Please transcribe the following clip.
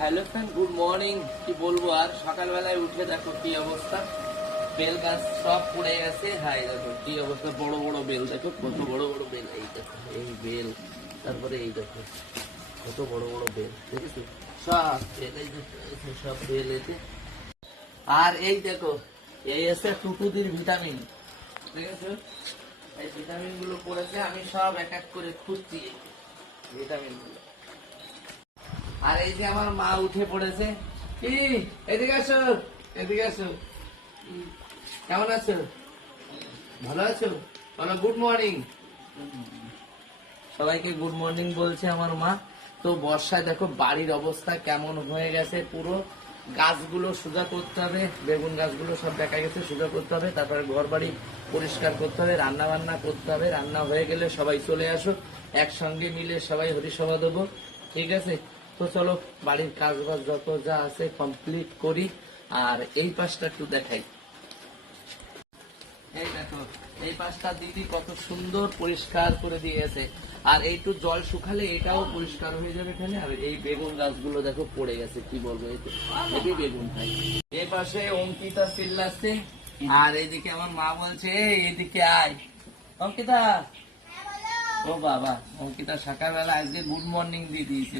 Hello friend good morning. কি বলব আর? সকালবেলায় উঠে দেখো কি অবস্থা। বেল গাছ সব পড়ে গেছে। হাই দেখো কি অবস্থা। বড় বড় বেল দেখো কত বড় বড় বেল। এই দেখো এই বেল। তারপরে এই দেখো কত বড় বড় বেল দেখেছ? সব বেল এই দেখো, সব বেল এতে আর এই দেখো এই আছে টুটুদির ভিটামিন ঠিক আছে এই ভিটামিনগুলো পড়েছে আমি সব এক এক করে খুঁজছি ভিটামিনগুলো আর এই যে আমার মা উঠে পড়েছে। কি? এদিকে আসো এদিকে আসো। কেমন আছো? ভালো আছো? বলো গুড মর্নিং সবাইকে গুড মর্নিং বলছে আমার মা। তো বর্ষায় দেখো বাড়ির অবস্থা কেমন হয়ে গেছে পুরো। গাছগুলো সোজা করতে হবে, বেগুন গাছগুলো সব দেখা গেছে, সোজা করতে হবে, তারপরে ঘর বাড়ি পরিষ্কার করতে হবে রান্না বান্না করতে হবে, রান্না হয়ে গেলে সবাই চলে আসো। একসঙ্গে মিলে সবাই হরিসভা দেবো, ঠিক আছে? তো চলো বাড়ির কাজ বাজ যত যা আছে কমপ্লিট করি আর এই পাশটা একটু দেখাই। এই দেখো এই পাশটা দিদি কত সুন্দর পরিষ্কার করে দিয়েছে। আর এইটু জল শুকালে এটাও পরিষ্কার হয়ে যাবে এখানে। আর এই বেগুন গাছগুলো দেখো পড়ে গেছে কি বলব এই এটি বেগুন খাই এই পাশে অঙ্কিতা চিল্লাচ্ছে আর এইদিকে আমার মা বলছে "এই, এদিকে আয়। অঙ্কিতা? ও বাবা অঙ্কিতা সকালবেলা আজকে গুড মর্নিং দিয়ে দিয়েছে।